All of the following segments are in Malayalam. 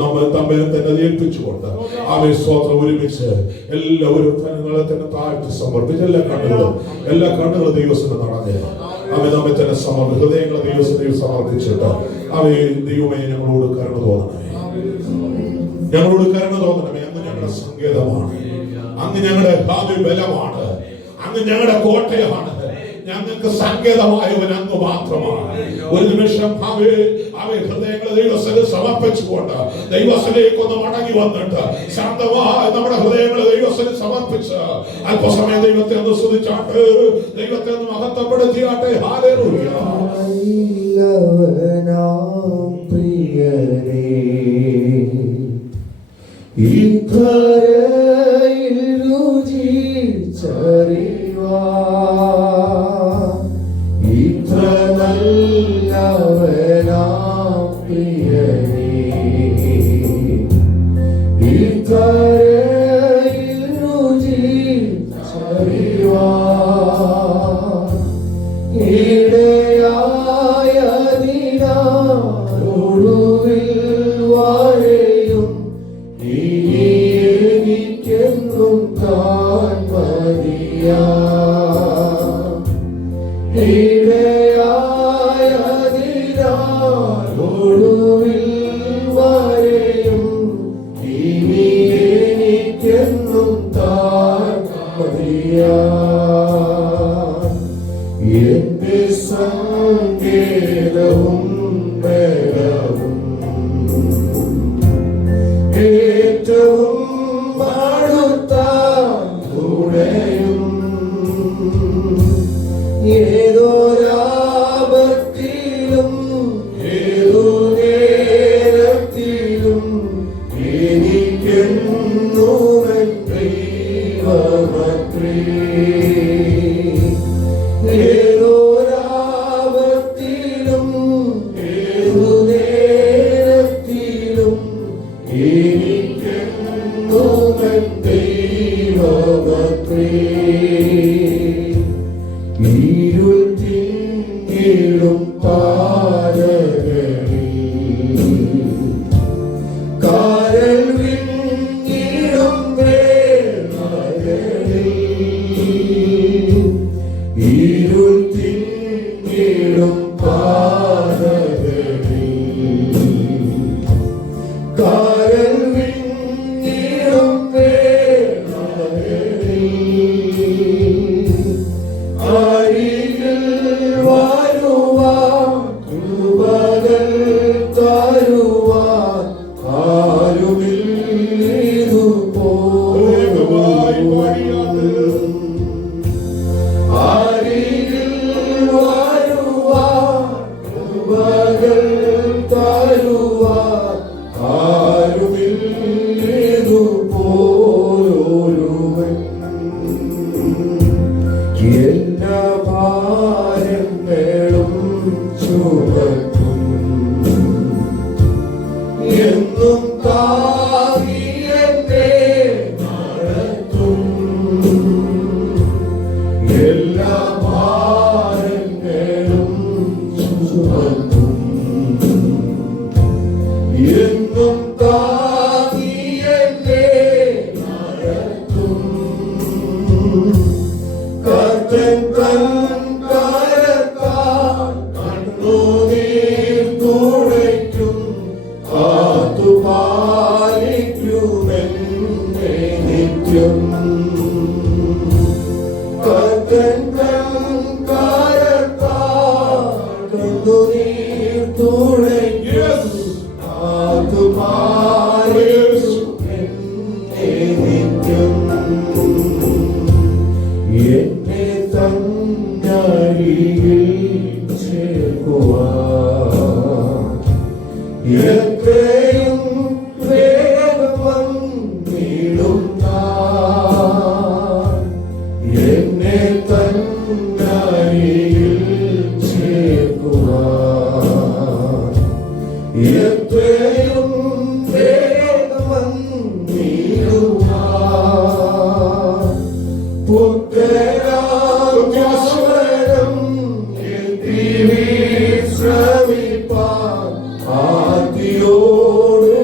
നമ്മൾ തമ്മിൽ തന്നെ ഏൽപ്പിച്ചുകൊണ്ട് ആമേൻ സ്തോത്രം ഒരുമിച്ച് എല്ലാവരും നിങ്ങളെ തന്നെ താഴ്ത്തി സമർപ്പിച്ച് എല്ലാ കണ്ണുകളും ദൈവത്തിന് നടന്നേ അവൻ നമ്മെ തന്നെ ഹൃദയങ്ങളെ ദൈവത്തിന് സമർപ്പിച്ചിട്ട് അവൻ ദൈവമേ ഞങ്ങളോട് കരുണ തോന്നണമേ, ഞങ്ങളോട് കരുണ തോന്നണമേ. അങ്ങ് ഞങ്ങളുടെ സങ്കേതമാണ്, അങ്ങ് ഞങ്ങളുടെ ബലമാണ്, അങ്ങ് ഞങ്ങളുടെ കോട്ടയാണ്, ഞങ്ങൾക്ക് സങ്കേതമായവൻ അങ്ങ് മാത്രമാണ്. ഒരു നിമിഷം ഹൃദയങ്ങളെ ദൈവസ്ഥലിൽ സമർപ്പിച്ചുകൊണ്ട് ദൈവസ്ഥലേക്ക് ഒന്ന് മടങ്ങി വന്നിട്ട് ശാന്തമായി നമ്മുടെ ഹൃദയങ്ങളെ ദൈവസ്ഥലിൽ സമർപ്പിച്ച് അല്പസമയം ദൈവത്തെ ഒന്ന് സ്തുതിച്ചാട്ട്, ദൈവത്തെ ഒന്ന് മഹത്വപ്പെടുത്തിയാട്ടെ. ഹല്ലേലൂയ. ശ്രമിപ്പാൻ ആദിയോട്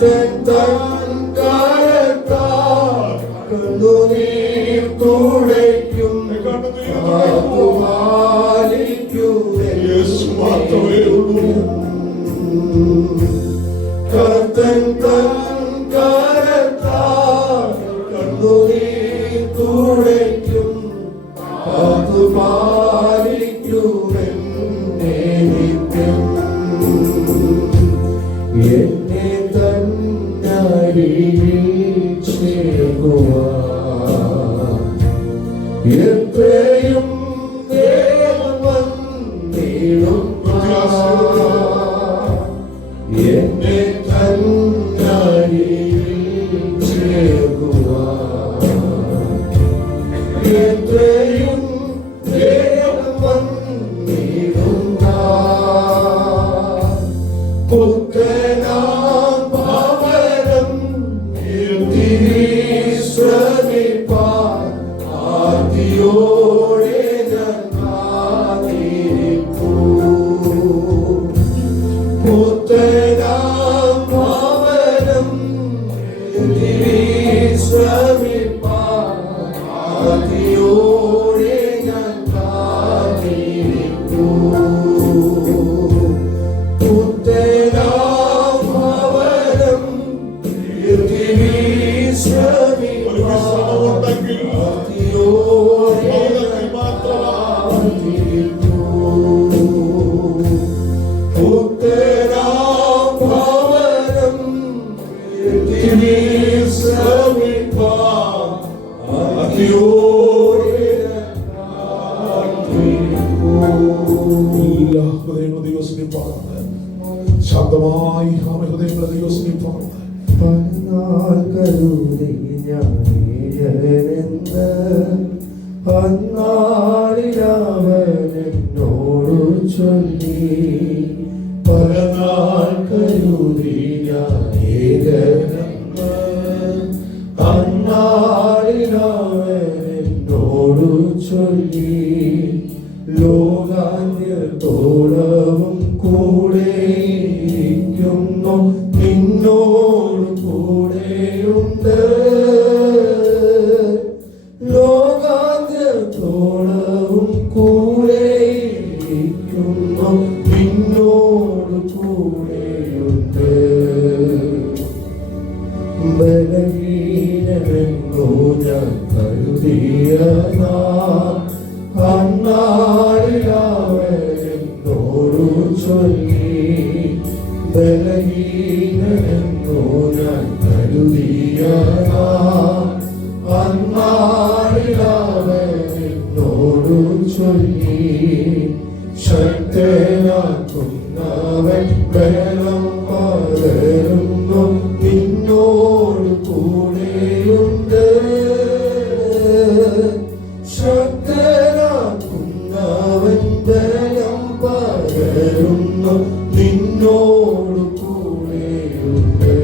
കർത്തൻ തൻ കരത്താൽ കണ്ണുനീർ തുടയ്ക്കും, യേശു മാത്രമേ ഉള്ളൂ. കർത്തൻ തൻ കരത്താൽ കണ്ണുനീർ തുടയ്ക്കും, കാത്തുപാലിക്കുമെന്നെ നിത്യം. എന്നെ തന്നരികിൽ ചേർക്കുവാൻ എത്രയും വേഗം വന്നിടും. എന്നെ തന്നരികിൽ ചേർക്കുവാൻ എത്രയും വേഗം വന്നിടും. പുത്രനാം ഭവനം ശ്രമിപ്പാൻ ആദിയോടെ ഞാൻ കാത്തിരിപ്പൂ. പുത്രനാം ഭവനം ശ്രമിപ്പാൻ ആദിയോടെ ഞാൻ കാത്തിരിപ്പൂ. ശാന്തമായി ഹൃദയങ്ങളെ ദൈവസ്ഥിതി പാടുന്നത്. പന്നാൾ കരുതി ഞാനെന്ന് അന്നാളിലവനെന്നോടു ചൊല്ലി. പലനാൾ കരുതി ഞാനെന്ന് അന്നാളിലവനെന്നോടു ചൊല്ലി. ലോകാന്ത്യത്തോളവും കൂടെയിരിക്കുന്നു, നിന്നോട് കൂടെയുണ്ട്. ലോകാന്ത്യത്തോളവും കൂടെയിരിക്കുന്നു, നിന്നോട് കൂടെയുണ്ട്. ബലഹീനമെന്നോ ഞാൻ കരുതിയ അന്നാളിലവനെന്നോടു ചൊല്ലി. ബലഹീനമെന്നോ ഞാൻ കരുതിയ അന്നാളിലവനെന്നോടു ചൊല്ലി. ശക്തനാക്കുന്നവൻ ബലം പകരുന്നു, നിന്നോട് കൂടെയുണ്ട്. ശക്തനാക്കുന്നവൻ ബലം പകരുന്നു, നിന്നോട് കൂടെയുണ്ട്.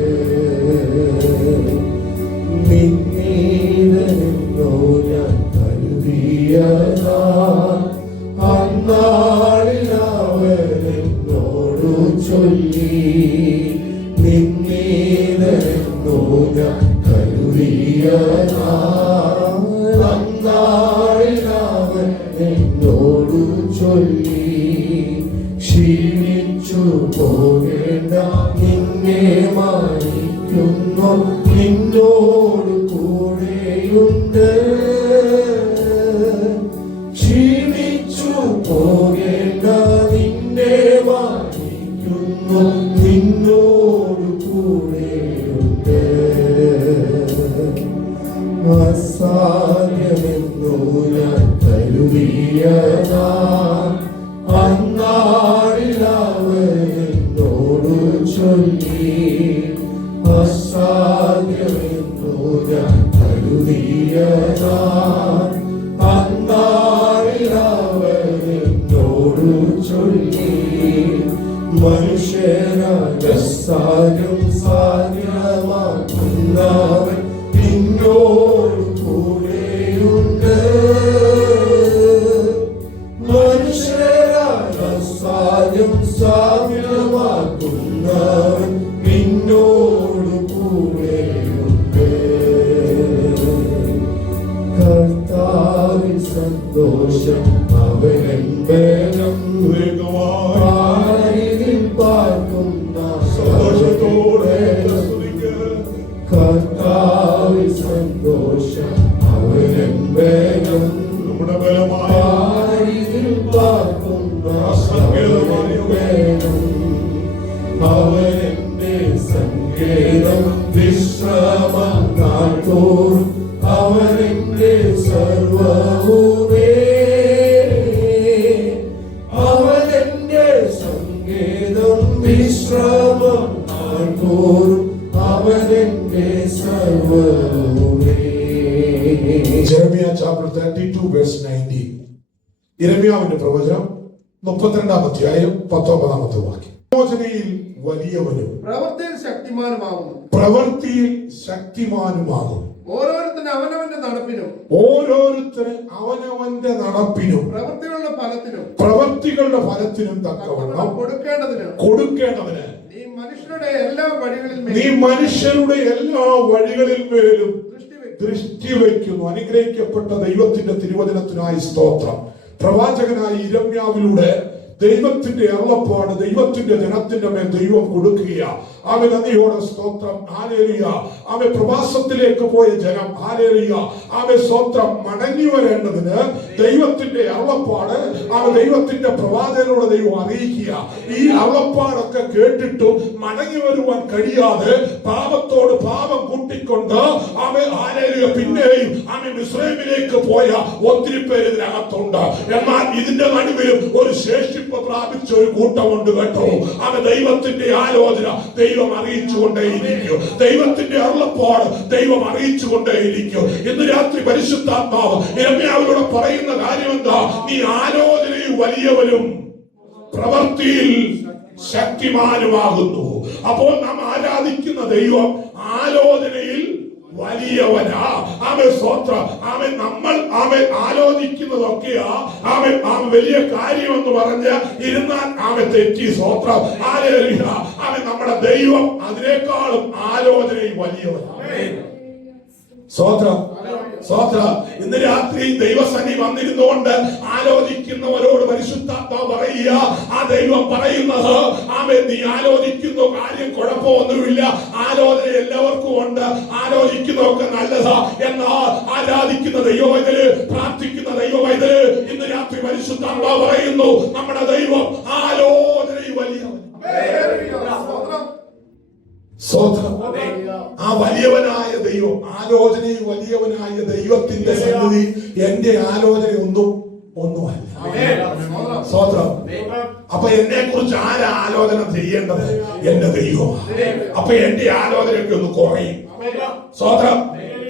നിന്നീതനെന്നോ ഞാൻ കരുതിയ അന്നാളിലവനെന്നോടു ചൊല്ലി. നിന്നീതനെന്നോ ഞാൻ കരുതിയ അന്നാളിലവനെന്നോടു ചൊല്ലി. ക്ഷീണിച്ചു പോകേണ്ട, നിന്നെ മാനിക്കുന്നു, നിന്നോട് കൂടെയുണ്ട്. ക്ഷീണിച്ചു പോകേണ്ട, നിന്നെ മാനിക്കുന്നു, നിന്നോട് കൂടെയുണ്ട്. അസാധ്യമെന്നു ഞാൻ കരുതിയ അന്നാളിലവനെന്നോടു ചൊല്ലി. അസാധ്യമെന്നു ഞാൻ കരുതിയ അന്നാളിലവനെന്നോടു ചൊല്ലി. മനുഷ്യരാജസാരം സാധ്യമാക്കുന്നവൻ നിന്നോട് കൂടെയുണ്ട്. മനുഷ്യരാജസാരം സാധ്യമാക്കുന്നവൻ നിന്നോട് അവനെന്റെ സങ്കേതം വിശ്രമം താഴ്ത്തോറും അവനെന്റെ സർവ്വവുമേ അവനെന്റെ സങ്കേതം വിശ്രമം താഴ്ത്തോറും അവനെന്റെ സർവ്വവുമേ. Jeremiah chapter 32 verse 19. യിരെമ്യാവിന്റെ പ്രവചനം 32-ാം അധ്യായം 19-ാമത്തെ വാക്യം. ആലോചനയിൽ വലിയവനും പ്രവൃത്തിയിൽ ശക്തിമാനുമാകുന്നു. പ്രവൃത്തിയിൽ ശക്തിമാനുമാകും. ഓരോരുത്തരും അവനവന്റെ നടപ്പിനും ഓരോരുത്തരും അവനവന്റെ നടപ്പിനും പ്രവൃത്തികളുടെ ഫലത്തിനും തക്കവണ്ണം കൊടുക്കേണ്ടതിന് നീ മനുഷ്യരുടെ എല്ലാ വഴികളിൽ മേലും ദൃഷ്ടി വയ്ക്കുന്നു. അനുഗ്രഹിക്കപ്പെട്ട ദൈവത്തിന്റെ തിരുവചനത്തിനായി സ്തോത്രം. പ്രവാചകനായ യിരെമ്യാവിലൂടെ ദൈവത്തിന്റെ അരുളപ്പാട് ദൈവത്തിന്റെ ജനത്തിന്റെ മേൽ ദൈവം കൊടുക്കുക. അവൻ നന്ദിയോടെ സ്തോത്രം. ഹല്ലേലൂയ. അവൻ പ്രവാസത്തിലേക്ക് പോയ ജനം ഹല്ലേലൂയ അവൻ സ്തോത്രം മടങ്ങി വരേണ്ടതിന് ദൈവത്തിന്റെ അരുളപ്പാട് അവൻ ദൈവത്തിന്റെ പ്രവാചകനോട് ദൈവം അറിയിക്കുക. ഈ അരുളപ്പാടൊക്കെ കേട്ടിട്ടും മടങ്ങി വരുവാൻ കഴിയാതെ പാപത്തോട് പാപം കൂട്ടിക്കൊണ്ട് അവൻ ഹല്ലേലൂയ പിന്നെയും അവൻ മിസ്രൈമിലേക്ക് പോയ ഒത്തിരി പേര് ഇതിനകത്തുണ്ട്. എന്നാൽ ഇതിന്റെ നടുവിലും ഒരു ശേഷിപ്പ് പ്രാപിച്ച ഒരു കൂട്ടമുണ്ട് കേട്ടോ. അവൻ ദൈവത്തിന്റെ ആലോചന ദൈവം അറിയിച്ചുകൊണ്ടേയിരിക്കും. ദൈവത്തിന്റെ അരുളപ്പാട് ദൈവം അറിയിച്ചുകൊണ്ടേയിരിക്കും. ഇന്ന് രാത്രി പരിശുദ്ധാത്മാവ് യിരെമ്യാവിലൂടെ പറയുന്ന കാര്യം എന്താ? നീ ആലോചനയിൽ വലിയവനും പ്രവൃത്തിയിൽ ശക്തിമാനുമാകുന്നു. അപ്പോൾ നാം ആരാധിക്കുന്ന ദൈവം ആലോചനയിൽ വലിയവനാ. ആമേൻ സ്തോത്രം. ആമേൻ നമ്മൾ ആമേൻ ആലോചിക്കുന്നതൊക്കെയാ ആമേൻ വലിയ കാര്യമെന്ന് പറഞ്ഞ് ഇരുന്നാൽ ആമേൻ തെറ്റി. സ്തോത്രം. ഹല്ലേലൂയ. ആമേൻ നമ്മുടെ ദൈവം അതിനേക്കാളും ആലോചനയിൽ വലിയവനാ. സ്തോത്രം. സ്തോത്രം. ഇന്ന് രാത്രി ദൈവസന്നിധി വന്നിരുന്നുകൊണ്ട് ആലോചിക്കുന്നവരോട് പരിശുദ്ധാത്മാവ് പറയുക, ആ ദൈവം പറയുന്നത് ആമേൻ നീ ആലോചിക്കുന്ന കാര്യം കുഴപ്പമൊന്നുമില്ല. ആലോചന എല്ലാവർക്കും ഉണ്ട്. ആലോചിക്കുന്നതൊക്കെ നല്ലതാ. എന്നാൽ ആരാധിക്കുന്ന ദൈവവൈതല് പ്രാർത്ഥിക്കുന്ന ദൈവവൈതല് ഇന്ന് രാത്രി പരിശുദ്ധാത്മാവ് പറയുന്നു നമ്മുടെ ദൈവം ആലോചനയിൽ വലിയവൻ. സ്തോത്രം. ആ വലിയവനായ ദൈവം ആലോചനയിൽ വലിയവനായ ദൈവത്തിന്റെ സന്നിധി എന്റെ ആലോചന ഒന്നുമല്ല. സ്തോത്രം. അപ്പൊ എന്നെ കുറിച്ച് ആരാ ആലോചന ചെയ്യേണ്ടത്? എന്റെ ദൈവമാണ്. അപ്പൊ എന്റെ ആലോചനയൊക്കെ ഒന്ന് കുറയും. സ്തോത്രം.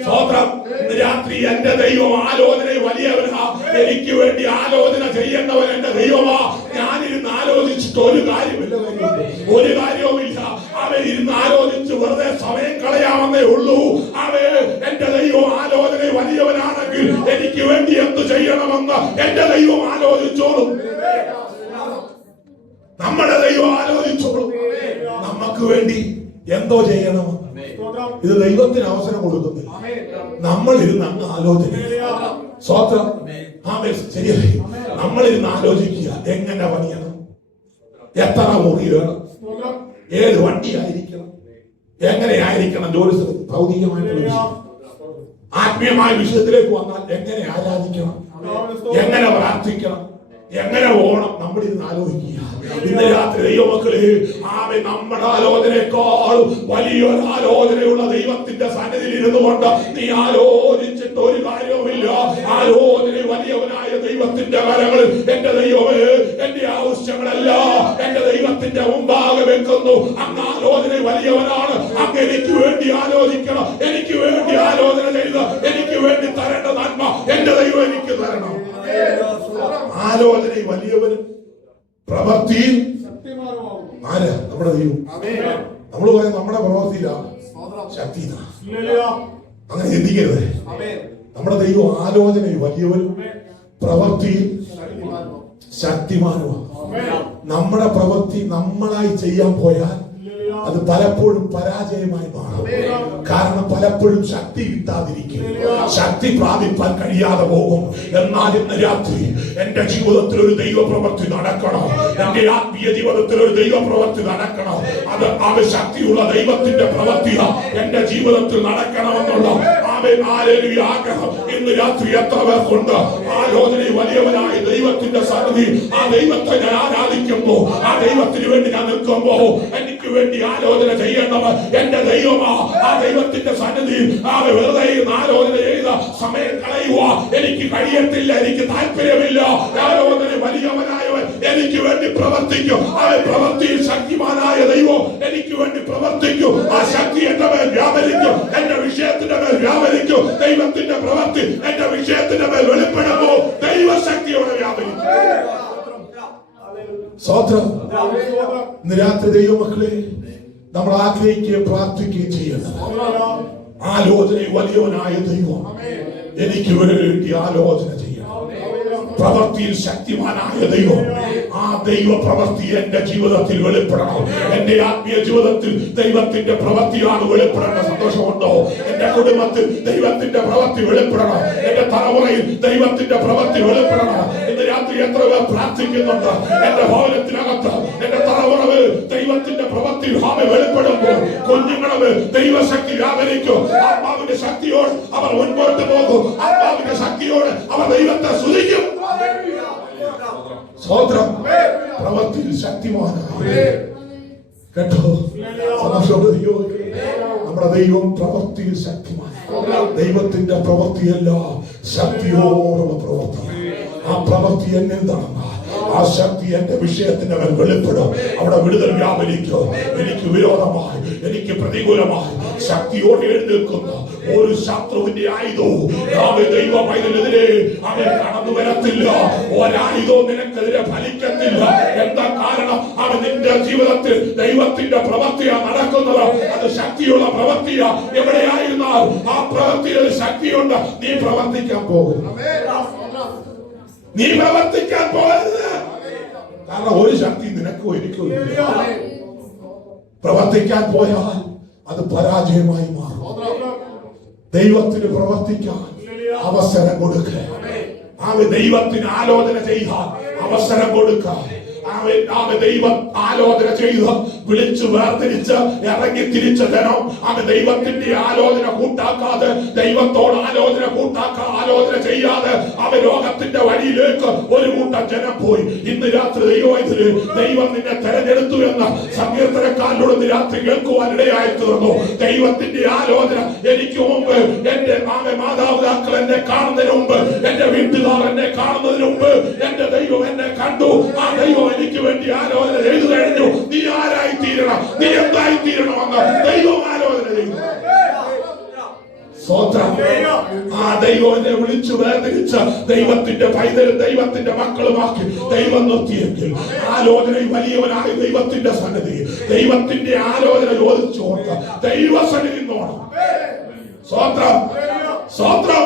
സ്തോത്രം. ഇന്ന് രാത്രി എന്റെ ദൈവം ആലോചനയിൽ വലിയവനാ. എനിക്ക് വേണ്ടി ആലോചന ചെയ്യേണ്ടവൻ എന്റെ ദൈവമാ. ഞാനിരുന്ന് ആലോചിച്ചിട്ട് ഒരു കാര്യമില്ല. അവൻ ഇരുന്ന് ആലോചിച്ച് വെറുതെ സമയം കളയാമെന്നേ ഉള്ളൂ. അവൻ എന്റെ ദൈവം ആലോചനയിൽ വലിയവനാണെങ്കിൽ എനിക്ക് വേണ്ടി എന്ത് ചെയ്യണമെന്ന് എന്റെ ദൈവം ആലോചിച്ചോളും. നമ്മുടെ ദൈവം ആലോചിച്ചോളും നമുക്ക് വേണ്ടി എന്തോ ചെയ്യണമെന്ന്. ഇത് ദൈവത്തിന് അവസരം കൊടുക്കുന്നില്ല. നമ്മൾ ഇരുന്ന് അങ്ങ് ആലോചന. സ്തോത്രം. ശരിയല്ലേ? നമ്മൾ ഇരുന്ന് ആലോചിക്കുക എങ്ങനെ പണിയണം, എത്ര മുറി വേണം, ഏത് വണ്ടി ആയിരിക്കണം, എങ്ങനെയായിരിക്കണം ജോലി സ്ഥലത്ത്, ഭൗതികമായിട്ടുള്ള വിഷയം. ആത്മീയമായ വിഷയത്തിലേക്ക് വന്നാൽ എങ്ങനെ ആരാധിക്കണം, എങ്ങനെ പ്രാർത്ഥിക്കണം, എങ്ങനെ പോകണം, നമ്മൾ ഇരുന്ന് ആലോചിക്കുക. ഇന്ന് രാത്രി ദൈവമക്കളെ ആമേൻ നമ്മുടെ ആലോചനയേക്കാൾ വലിയൊരു ആലോചനയുള്ള ദൈവത്തിന്റെ സന്നിധിയിൽ ഇരുന്നു കൊണ്ട് നീ ആലോചിച്ചിട്ട് ഒരു കാര്യവുമില്ല. ആലോചന വലിയവനായ ദൈവത്തിന്റെ കരങ്ങളിൽ എന്റെ ദൈവമേ എന്റെ ആവശ്യങ്ങളല്ല എന്റെ ദൈവത്തിന്റെ മുമ്പാകെ വെക്കുന്നു. അങ്ങ് ആലോചന വലിയവനാണ്. അങ്ങ് എനിക്ക് വേണ്ടി ആലോചിക്കണം. എനിക്ക് വേണ്ടി ആലോചന ചെയ്ത് എനിക്ക് വേണ്ടി തരേണ്ട നന്മ എന്റെ ദൈവം എനിക്ക് തരണം. ആലോചന വലിയവനും പ്രവൃത്തിയിൽ ആരാ? നമ്മുടെ ദൈവം. നമ്മൾ പറയാം നമ്മുടെ പ്രവൃത്തിയിലാണ് ശക്തി. അങ്ങനെ ചിന്തിക്കരുത്. നമ്മുടെ ദൈവം ആലോചന വലിയവനും പ്രവൃത്തിയിൽ ശക്തിമാനുമാണ്. നമ്മുടെ പ്രവൃത്തി നമ്മളായി ചെയ്യാൻ പോയാൽ അത് പലപ്പോഴും പരാജയമായി മാറും. കാരണം പലപ്പോഴും ശക്തി കിട്ടാതിരിക്കും, ശക്തി പ്രാപിപ്പാൻ കഴിയാതെ പോകും. എന്നാൽ ഇന്ന് രാത്രി എന്റെ ജീവിതത്തിൽ ഒരു ദൈവപ്രവൃത്തി നടക്കണം. എന്റെ ആത്മീയ ജീവിതത്തിൽ ഒരു ദൈവപ്രവൃത്തി നടക്കണം. അത് ശക്തിയുള്ള ദൈവത്തിന്റെ പ്രവൃത്തിയാണ് എന്റെ ജീവിതത്തിൽ നടക്കണമെന്നുള്ള ആഗ്രഹം ഇന്ന് രാത്രി എത്ര പേർക്കുണ്ട്? ആലോചന വലിയവനായ ദൈവത്തിന്റെ സന്നിധി, ആ ദൈവത്തെ ഞാൻ ആരാധിക്കുമ്പോ, ആ ദൈവത്തിന് വേണ്ടി ഞാൻ നിൽക്കുമ്പോ എനിക്ക് എനിക്ക് വേണ്ടി ആലോചന ചെയ്യേണ്ടവർ എന്റെ ദൈവമാ. ആ ദൈവത്തിന്റെ സന്നിധിയിൽ വെറുതെ ആലോചന ചെയ്ത സമയം കളയുക എനിക്ക് കഴിയത്തില്ല, എനിക്ക് താല്പര്യമില്ല. ആലോചന വലിയവനായവൻ എനിക്ക് വേണ്ടി പ്രവർത്തിക്കും. ആ പ്രവൃത്തിയിൽ ശക്തിമാനായ ദൈവം എനിക്ക് വേണ്ടി പ്രവർത്തിക്കും. ആ ശക്തി എന്റെ മേൽ വ്യാപരിക്കും, എന്റെ വിഷയത്തിന്റെ മേൽ വ്യാപരിക്കും. ദൈവത്തിന്റെ പ്രവൃത്തി എന്റെ വിഷയത്തിന്റെ മേൽ വെളിപ്പെടുമ്പോൾ ദൈവശക്തിയോടെ വ്യാപരിക്കും. സ്തോത്രം. ഇന്ന് രാത്രി ദൈവമക്കളെ നമ്മൾ ആഗ്രഹിക്കുകയും പ്രാർത്ഥിക്കുകയും ചെയ്യണം. ആലോചന വലിയവനായ ദൈവം എനിക്ക് വേണ്ടി ആലോചന ചെയ്യണം. പ്രവൃത്തിയിൽ ശക്തിമാനായ ദൈവം, ആ ദൈവ പ്രവൃത്തി എന്റെ ജീവിതത്തിൽ വെളിപ്പെടണം. എന്റെ ആത്മീയ ജീവിതത്തിൽ ദൈവത്തിന്റെ പ്രവൃത്തിയാണ് വെളിപ്പെടേണ്ട. സന്തോഷമുണ്ടോ? എന്റെ കുടുംബത്തിൽ ദൈവത്തിന്റെ പ്രവൃത്തി വെളിപ്പെടണം. എന്റെ തലമുറയിൽ ദൈവത്തിന്റെ പ്രവൃത്തി വെളിപ്പെടണം. ഇന്ന് രാത്രി എത്ര പേർ പ്രാർത്ഥിക്കുന്നുണ്ട്? എന്റെ ഭവനത്തിനകത്ത് എന്റെ തലമുറവ് ദൈവത്തിന്റെ പ്രവൃത്തി വെളിപ്പെടുമ്പോൾ കുഞ്ഞുങ്ങള് ദൈവശക്തി വ്യാപരിക്കും. ആത്മാവിന്റെ ശക്തിയോട് അവർ മുൻപോട്ട് പോകും. ആത്മാവിന്റെ ശക്തിയോട് അവർ ദൈവത്തെ സ്തുതിക്കും. സ്തോത്രം. പ്രവൃത്തിയിൽ ശക്തിമാനായ കേട്ടോ. നമ്മുടെ ദൈവം പ്രവൃത്തിയിൽ ശക്തിമാൻ. ദൈവത്തിന്റെ പ്രവൃത്തിയല്ല, ശക്തിയോടുള്ള പ്രവൃത്തി. ആ പ്രവൃത്തി എന്നെ എന്താണ്? ആ ശക്തി എന്റെ വിഷയത്തിന്റെ മേൽ വെളിപ്പെടും. അവിടെ വിടുതൽ വ്യാപരിക്കും. എനിക്ക് വിരോധമായി, എനിക്ക് പ്രതികൂലമായി ശക്തിയോടെ എഴുന്നേൽക്കുന്ന ഒരു ശത്രുവിന്റെ ആയുധവും ദൈവ പൈതലിനെതിരെ അവൻ കടന്നു വരത്തില്ല. ഒരായുധവും നിനക്കെതിരെ ഫലിക്കത്തില്ല. എന്താ കാരണം? അവൻ നിന്റെ ജീവിതത്തിൽ ദൈവത്തിന്റെ പ്രവൃത്തിയാണ് നടക്കുന്നത്. അത് ശക്തിയുള്ള പ്രവൃത്തിയാ. എവിടെയായിരുന്നാൽ ആ പ്രവൃത്തിയിൽ ശക്തിയുണ്ട്. നീ പ്രവർത്തിക്കാൻ പോകുന്നു. നീ പ്രവർത്തിക്കാൻ പോകരുത്. കാരണം ഒരു ശക്തി നിനക്കോ എനിക്കോ ഇല്ല. പ്രവർത്തിക്കാൻ പോയാൽ അത് പരാജയമായി മാറും. ദൈവത്തിന് പ്രവർത്തിക്കാൻ അവസരം കൊടുക്കുക. ദൈവത്തിന് ആലോചന ചെയ്യാൻ അവസരം കൊടുക്കുക. ദൈവം ആലോചന ചെയ്ത് വിളിച്ചു വേർതിരിച്ച് ഇറങ്ങി തിരിച്ച ജനം ദൈവത്തിന്റെ ആലോചന കൂട്ടാക്കാതെ, ദൈവത്തോട് ആലോചന ആലോചന ചെയ്യാതെ ലോകത്തിന്റെ വഴിയിലേക്ക് ഒരു കൂട്ടം ജനം പോയി. ഇന്ന് രാത്രി ദൈവം നിന്നെ തെരഞ്ഞെടുത്തു എന്ന് സങ്കീർത്തനക്കാരനോട് ഇന്ന് രാത്രി കേൾക്കുവാൻ ഇടയായി തീർന്നു. ദൈവത്തിന്റെ ആലോചന എനിക്ക് മുമ്പ് എന്റെ മാതാപിതാക്കൾ എന്നെ കാണുന്നതിന് മുമ്പ്, എന്റെ വീട്ടുകാർ എന്നെ കാണുന്നതിന് മുമ്പ് എന്റെ ദൈവം എന്നെ കണ്ടു. ആ ദൈവം എനിക്ക് വേണ്ടി ആലോചന ചെയ്തു കഴിഞ്ഞു. നീ ആരായി തീരണം, നീ എന്തായി തീരണമെന്ന് ദൈവം ആലോചന ചെയ്തു. ആ ദൈവനെ വിളിച്ചു വേർതിരിച്ച് ദൈവത്തിന്റെ പൈതലും ദൈവത്തിന്റെ മക്കളുമാക്കി ദൈവം നിർത്തിയെങ്കിൽ ആലോചന വലിയവനായ ദൈവത്തിന്റെ സന്നിധി, ദൈവത്തിന്റെ ആലോചന ചോദിച്ചുകൊണ്ട് ദൈവസന്നിധി നോണം. സ്വോത്രം സ്വോത്രം.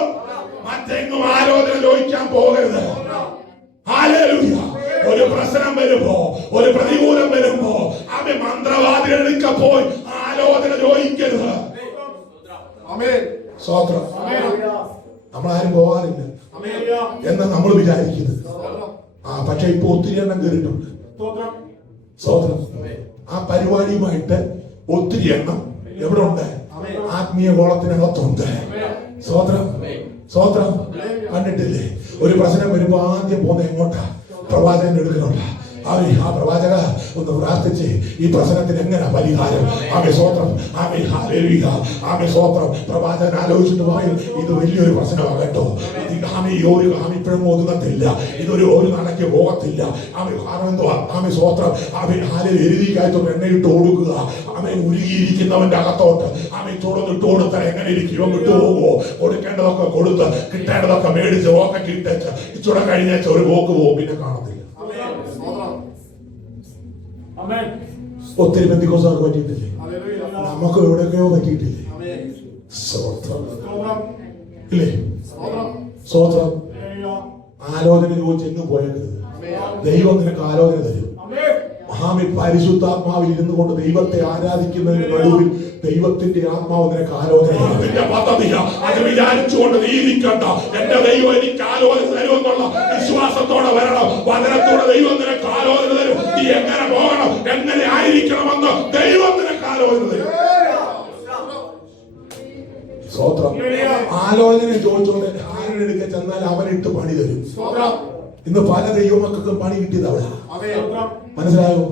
മറ്റെങ്ങും ആലോചന ചോദിക്കാൻ പോകരുത്. ഹല്ലേലൂയ. ഒരു പ്രശ്നം വരുമ്പോ, ഒരു പ്രതികൂലം വരുമ്പോ അവൻ മന്ത്രവാദികളൊക്കെ പോയി ആലോചന ചോദിക്കരുത്. സ്വോത്രം. നമ്മളാരും പോകാറില്ല എന്ന് നമ്മൾ വിചാരിക്കുന്നത്. പക്ഷെ ഇപ്പൊ ഒത്തിരി എണ്ണം കേറിയിട്ടുണ്ട്. സ്വോത്രം. ആ പരിപാടിയുമായിട്ട് ഒത്തിരി എണ്ണം എവിടെ ഉണ്ട്? ആത്മീയ ഗോളത്തിനകത്തുണ്ട്. സ്വോത്രം സ്വോത്രം. കണ്ടിട്ടില്ലേ? ഒരു പ്രശ്നം വരുമ്പോ ആദ്യം പോകുന്ന എങ്ങോട്ടാ? പ്രവാചകൻ എടുക്കുന്നുണ്ട്. ആ പ്രവാചക ഒന്ന് പ്രാർത്ഥിച്ച് ഈ പ്രശ്നത്തിന് എങ്ങനെ പരിഹാരം? സ്വോത്രം. സ്വോത്രം. പ്രവാചകൻ ആലോചിച്ചിട്ട് പറയും, ഇത് വലിയൊരു പ്രശ്നമാണ് കേട്ടോ. ഇപ്പോഴും ഒതുങ്ങത്തില്ല, ഇതൊരു നടക്ക് പോകത്തില്ല. സ്വോത്രം. എഴുതിക്കായത്തോട്ട് എണ്ണയിട്ട് കൊടുക്കുക. ഉരുകിയിരിക്കുന്നവന്റെ അകത്തോട്ട് തുറന്നിട്ട് കൊടുത്താൽ എങ്ങനെ ഇരിക്കും? വിട്ടുപോകുമോ? കൊടുക്കേണ്ടതൊക്കെ കൊടുത്ത് കിട്ടേണ്ടതൊക്കെ മേടിച്ച് ഓക്കെ ഇട്ടേച്ച് ഇച്ചൂടെ കഴിഞ്ഞേച്ച് ഒരു പോക്ക് പോകും, പിന്നെ കാണത്തില്ല. ഒത്തിരി ബന്ധുക്കോസാർക്ക് പറ്റിയിട്ടില്ലേ? നമുക്ക് എവിടെയൊക്കെയോ പറ്റിയിട്ടില്ലേ? ഇല്ലേ? സ്വോത്രം. ആലോചന ചോദിച്ചെങ്ങും പോയേക്കരുത്. ദൈവം നിനക്ക് ആലോചന തരും. പരിശുദ്ധാത്മാവിൽ ഇരുന്നു കൊണ്ട് ദൈവത്തെ ആരാധിക്കുന്നതിന് നടുവിൽ ദൈവത്തിന്റെ ആത്മാവ് നിനക്ക് ആലോചന അത് വിചാരിച്ചുകൊണ്ട് നീ ഇരിക്കണ്ട. എന്റെ ദൈവം എനിക്ക് ആലോചന തരുമെന്നുള്ള വിശ്വാസത്തോടെ വരണം. വചനത്തോടെ ദൈവം നിനക്ക് ആലോചന തരും. നീ എങ്ങനെ പോകണം, എങ്ങനെ ആയിരിക്കണമെന്ന് ദൈവം നിനക്ക് ആലോചന തരും. സ്വോത്രം. ആലോചന ചോദിച്ചോണ്ട് ആരെടുക്ക ചെന്നാൽ അവനിട്ട് പണി തരും. ഇന്ന് പല ദൈവമക്കൾക്കും പണി കിട്ടിയത് അവിടെ. മനസ്സിലായോ?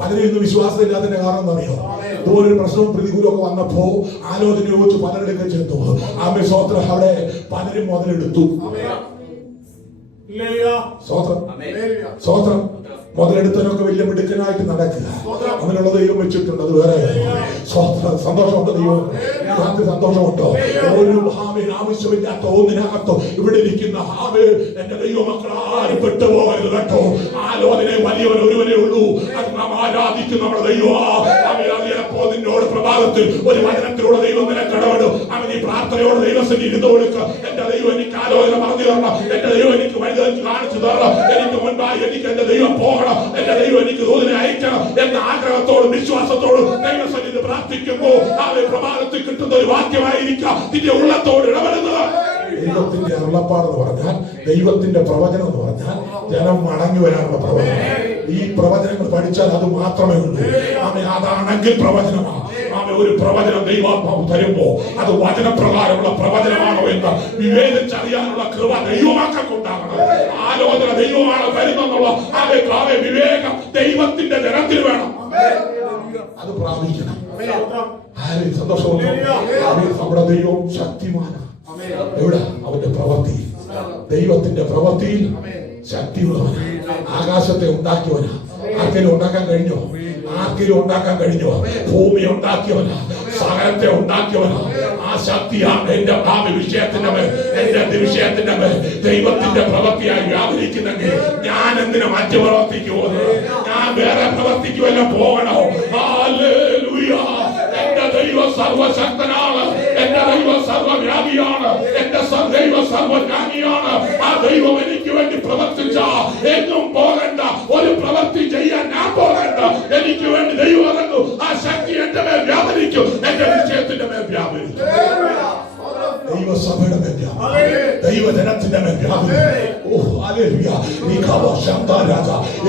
പലരും ഇന്ന് വിശ്വാസമില്ലാത്തതിന്റെ കാരണം അറിയോ? ഇതുപോലൊരു പ്രശ്നവും പ്രതികൂലമൊക്കെ വന്നപ്പോ ആലോചന ചോദിച്ചു പലരുടെയൊക്കെ ചെന്നു. ആമേ സ്വോത്രം. അവിടെ പലരും മുതലെടുത്തു. സ്വോത്രം സ്വോത്രം. മുതലെടുത്തനൊക്കെ വലിയ മിടുക്കനായിട്ട് നടക്കുക. അങ്ങനെയുള്ള ദൈവം വെച്ചിട്ടുണ്ട്. അത് വേറെ സ്വോത്രം. സന്തോഷമുണ്ടോ? ദൈവം സന്തോഷമുണ്ടോ? ഒരു ആവശ്യമില്ലാത്ത ഒന്നിനകത്തോ ഇവിടെ ഇരിക്കുന്ന എന്റെ ദൈവമക്കൾ ആരും പെട്ടുപോകരുത് കേട്ടോ. ആലോചന വലിയവൻ ഒരുവനേ ഉള്ളൂ. അത് നാം ആരാധിക്കും നമ്മുടെ ദൈവം. ചിലപ്പോ നിന്നോട് പ്രഭാതത്തിൽ ഒരു വചനത്തിലൂടെ ദൈവം നിനക്ക് ഇടപെടും. അവൻ ഈ പ്രാർത്ഥനയോട് ദൈവത്തിന് ഇരുന്ന് കൊടുക്കുക. എന്റെ ദൈവം എനിക്ക് ആലോചന പറഞ്ഞു തരണം. എന്റെ ദൈവം എനിക്ക് വഴി കാണിച്ചു തരണം. എനിക്ക് മുൻപായി എനിക്ക് എന്റെ ദൈവം പോകണം. എന്റെ ദൈവം എനിക്ക് ദൂതനെ അയക്കണം എന്ന ആഗ്രഹത്തോടും വിശ്വാസത്തോടും ദൈവസന്നിധി പ്രാർത്ഥിക്കുമ്പോൾ അവൻ പ്രഭാതത്തിൽ കിട്ടുന്ന ഒരു വാക്യമായിരിക്കാം നിന്റെ ഉള്ളത്തോട് ഇടപെടുന്നത്. ദൈവത്തിന്റെ അരുളപ്പാടെന്ന് പറഞ്ഞാൽ, ദൈവത്തിന്റെ പ്രവചനം എന്ന് പറഞ്ഞാൽ ജനം മടങ്ങി വരാനുള്ള പ്രവചനം. ഈ പ്രവചനങ്ങൾ പഠിച്ചാൽ അത് മാത്രമേ ഉള്ളൂ. അതാണെങ്കിൽ പ്രവചനമാണ്. ഒരു പ്രവചനം ദൈവാത്മാവ് തരുമ്പോ അത് വചനപ്രകാരമുള്ള പ്രവചനമാണോ എന്ന് വിവേചിച്ചറിയാനുള്ള കൃപ ദൈവമാക്കുണ്ടാകണം. ആലോചന ദൈവമാണ് വരുന്നെന്നുള്ള വിവേകം ദൈവത്തിന്റെ ജനത്തിന് വേണം. അത് പ്രാപിക്കണം. സന്തോഷമുണ്ട്. നമ്മുടെ ദൈവം ശക്തിമാനാണ്. എവിടെ? അവന്റെ പ്രവൃത്തി, ദൈവത്തിന്റെ പ്രവൃത്തിയിൽ ശക്തിയുള്ളവനാണ്. ആകാശത്തെ ഉണ്ടാക്കിയവനാ. ആർക്കെങ്കിലും ഉണ്ടാക്കാൻ കഴിഞ്ഞോ? ആർക്കെങ്കിലും ഉണ്ടാക്കാൻ കഴിഞ്ഞോ? ഭൂമി ഉണ്ടാക്കിയവനാ, സകലത്തെ ഉണ്ടാക്കിയവനാ. ആ ശക്തിയാണ് എന്റെ വിഷയത്തിന്റെ മേൽ, എന്റെ വിഷയത്തിന്റെ മേൽ ദൈവത്തിന്റെ പ്രവൃത്തിയായി വ്യാപരിക്കുന്നെങ്കിൽ ഞാൻ എന്തിനു മറ്റു പ്രവർത്തിക്കുമോ? ഞാൻ വേറെ പ്രവർത്തിക്കുമല്ലോ പോകണോ? ഹല്ലേലൂയ. എന്റെ ദൈവം സർവശക്തനാണ്. എന്റെ ദൈവം സർവവ്യാപിയാണ്. എന്റെ ദൈവം സർവജ്ഞാനിയാണ്. ആ ദൈവം എനിക്ക് വേണ്ടി പ്രവർത്തിച്ച എങ്ങും പോകണ്ട. ഒരു പ്രവൃത്തി ചെയ്യാൻ ഞാൻ പോകണ്ട. എനിക്ക് വേണ്ടി ദൈവം ഇറങ്ങും. ആ ശക്തി എന്റെ മേൽ വ്യാപരിക്കും. എന്റെ വിഷയത്തിന്റെ മേൽ വ്യാപരിക്കും. ദൈവസഭയുടെ മേൽ വ്യാപരിക്കും. ദൈവജനത്തിന്റെ മേൽ വ്യാപരിക്കും.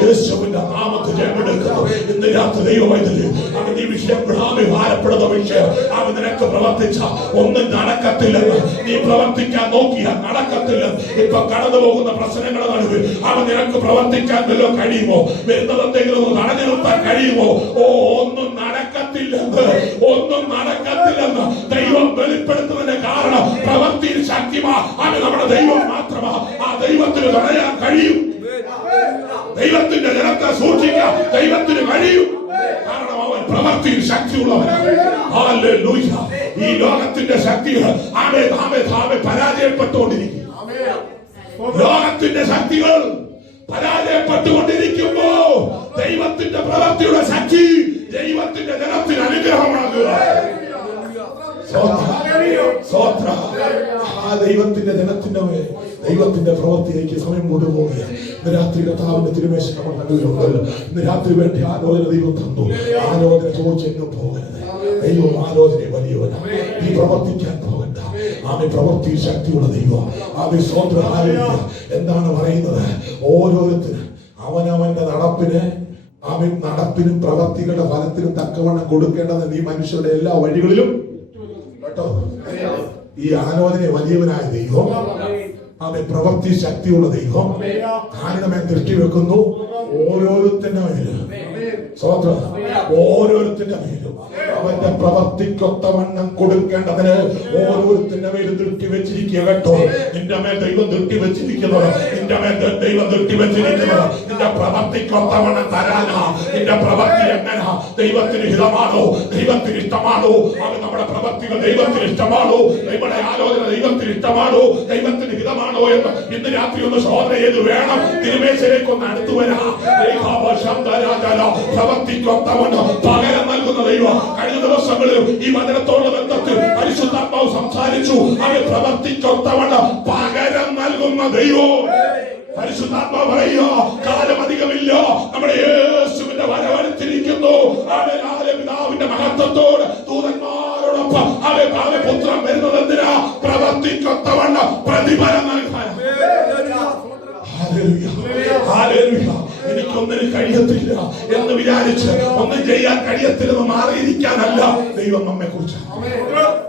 യേശുവിന്റെ നാമത്തിൽ ജയമെടുക്കുന്നു. ഇന്ന് രാത്രി ദൈവവൈദ്യുതി അവൻ ഈ വിഷയം ഭാരപ്പെടുന്ന വിഷയം അവൻ നിനക്ക് പ്രവർത്തിച്ച ഒന്നും നടക്കത്തില്ലെന്ന് നീ പ്രവർത്തിക്കാൻ നോക്കിയാൽ നടക്കത്തില്ലെന്ന് ഇപ്പൊ കടന്നു പോകുന്ന പ്രശ്നങ്ങളുടെ നടുവിൽ അവൻ നിനക്ക് പ്രവർത്തിക്കാൻ വല്ലതും കഴിയുമോ? വരുന്നത് എന്തെങ്കിലും തടഞ്ഞു നിർത്താൻ കഴിയുമോ? ഒന്നും നടക്കത്തില്ലെന്ന്, ഒന്നും നടക്കത്തില്ലെന്ന് ദൈവം വെളിപ്പെടുത്തുന്നതിന്റെ കാരണം പ്രവൃത്തിയിൽ ശക്തിമാ അവൻ നമ്മുടെ ദൈവം മാത്രമാ. ആ ദൈവത്തിന് തടയാൻ കഴിയും. ദൈവത്തിന്റെ ജനത്തെ സൂക്ഷിക്കാൻ ദൈവത്തിന് കഴിയും. കാരണം അവൻ പ്രവൃത്തിയിൽ ശക്തിയുള്ളവനാണ്. ഹല്ലേലൂയ. ഈ ലോകത്തിന്റെ ശക്തികൾ പരാജയപ്പെട്ടുകൊണ്ടിരിക്കും. ലോകത്തിന്റെ ശക്തികൾ പരാജയപ്പെട്ടുകൊണ്ടിരിക്കുമ്പോ ദൈവത്തിന്റെ പ്രവൃത്തിയുടെ ശക്തി ദൈവത്തിന്റെ ജനത്തിന് അനുഗ്രഹമാകുക. ദൈവത്തിന്റെ ജനത്തിന്റെ മേൽ ദൈവത്തിന്റെ പ്രവൃത്തിയിലേക്ക് സമയം കൊണ്ടുപോവുകയാണ്. ഇന്ന് രാത്രി കർത്താവിന്റെ തിരുമേശം നമ്മൾ കണ്ടുകൊണ്ടല്ലോ. ഇന്ന് രാത്രി വേണ്ടി ആലോചന ദൈവം തന്നു. ആലോചന ചോദിച്ചെങ്ങും പോകരുത്. ദൈവം ആലോചന വലിയവനാണ്. ഈ പ്രവർത്തിക്കാൻ പോകണ്ട. ആമേ പ്രവൃത്തിയിൽ ശക്തിയുള്ള ദൈവം. ആമേ സ്വന്തം എന്താണ് പറയുന്നത്? ഓരോരുത്തരും അവനവന്റെ നടപ്പിനും പ്രവർത്തികളുടെ ഫലത്തിനും തക്കവണ്ണം കൊടുക്കേണ്ടത് നീ മനുഷ്യരുടെ എല്ലാ വഴികളിലും കേട്ടോ. ഈ ആലോചന വലിയവനായ ദൈവം, അവൻ പ്രവൃത്തി ശക്തിയുള്ള ദൈവം കാരണമേ ദൃഷ്ടി വെക്കുന്നു. ഓരോരുത്തരുടെ മേലും ഓരോരുത്തരുടെ മേലും അവന്റെ പ്രവൃത്തിക്കൊത്തവണ്ണം കൊടുക്കേണ്ടതിന് ഓരോരുത്തരുടെ മേലും ദൃഷ്ടി വെച്ചിരിക്കുക കേട്ടോ. നിന്റെ മേൽ ദൈവം ദൃഷ്ടി വെച്ചിരിക്കുന്നത്, നിന്റെ മേൽ ദൈവം ദൃഷ്ടി വെച്ചിരിക്കുന്നത് നിന്റെ പ്രവൃത്തിക്കൊത്തവണ്ണം തരാനാ. നിന്റെ പ്രവൃത്തി എങ്ങനാ? ദൈവത്തിന് ഹിതമാണോ? ദൈവത്തിന് ഇഷ്ടമാണോ? അത് നമ്മുടെ പ്രവൃത്തികൾ ദൈവത്തിന് ഇഷ്ടമാണോ? നമ്മുടെ ആലോചന ദൈവത്തിന് ഇഷ്ടമാണോ? ദൈവത്തിന് ഹിതമാണോ എന്ന് ഇന്ന് രാത്രി ഒന്ന് ശോധന ചെയ്ത് വേണം തിരുമേശയിലേക്ക് ഒന്ന് അടുത്തു വരാം. പ്രവർത്തിക്കൊത്തവണ്ണം പകരം നൽകുന്ന ദൈവം. കഴിഞ്ഞ ദിവസങ്ങളിലും ഈ വചനത്തോടുള്ള ബന്ധത്തിൽ പരിശുദ്ധാത്മാവ് സംസാരിച്ചു. അവൻ പ്രവർത്തിക്കൊത്തവണ്ണം പകരം നൽകുന്ന ദൈവം. പരിശുദ്ധാത്മാവ് പറയുക, കാലം അധികമില്ല, നമ്മുടെ യേശുവിന്റെ വരവടുത്തിരിക്കുന്നു. പിതാവിന്റെ മഹത്വത്തോട് ദൂതന്മാരോടൊപ്പം അവൻ പുത്രൻ വരുന്നത് എന്തിനാ? പ്രവർത്തിക്കൊത്തവണ്ണം പ്രതിഫലം നൽകാൻ. എനിക്കൊന്നിനും കഴിയത്തില്ല എന്ന് വിചാരിച്ച് ഒന്നും ചെയ്യാൻ കഴിയത്തില്ലെന്ന് മാറിയിരിക്കാനല്ല ദൈവം നമ്മെ കുറിച്ച്.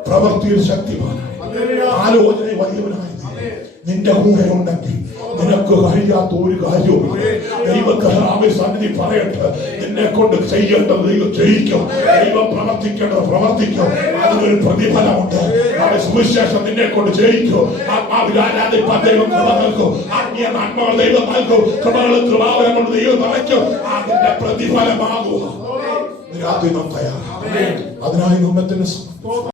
പ്രവൃത്തിയിൽ ശക്തിമാനായി, ആലോചന വലിയവനായി നിന്റെ കൂടെ ഉണ്ടെങ്കിൽ നിനക്ക് നിനക്ക് കഴിയാത്ത ഒരു കാര്യവും ദൈവത്തെ സന്നിധി പറയട്ടെ. നിന്നെ കൊണ്ട് ചെയ്യേണ്ടത് ദൈവം ചെയ്യിക്കും. ദൈവം പ്രവർത്തിക്കേണ്ടത് പ്രവർത്തിക്കും. അതിനൊരു പ്രതിഫലമുണ്ട്. സുവിശേഷം നിന്നെ കൊണ്ട് ചെയ്യിക്കും. ആത്മാവിൽ ആരാധിപ്പാൻ ദൈവം കൃപ നൽകും. ആത്മീയ നന്മകൾ ദൈവം നൽകും. കൃപകളും കൃപാവരം കൊണ്ട് ദൈവം നിറയ്ക്കും. അതിന്റെ പ്രതിഫലമാകുക രാത്രി നാം തയ്യാറാണ്. അതിനായി നമ്മെ തന്നെ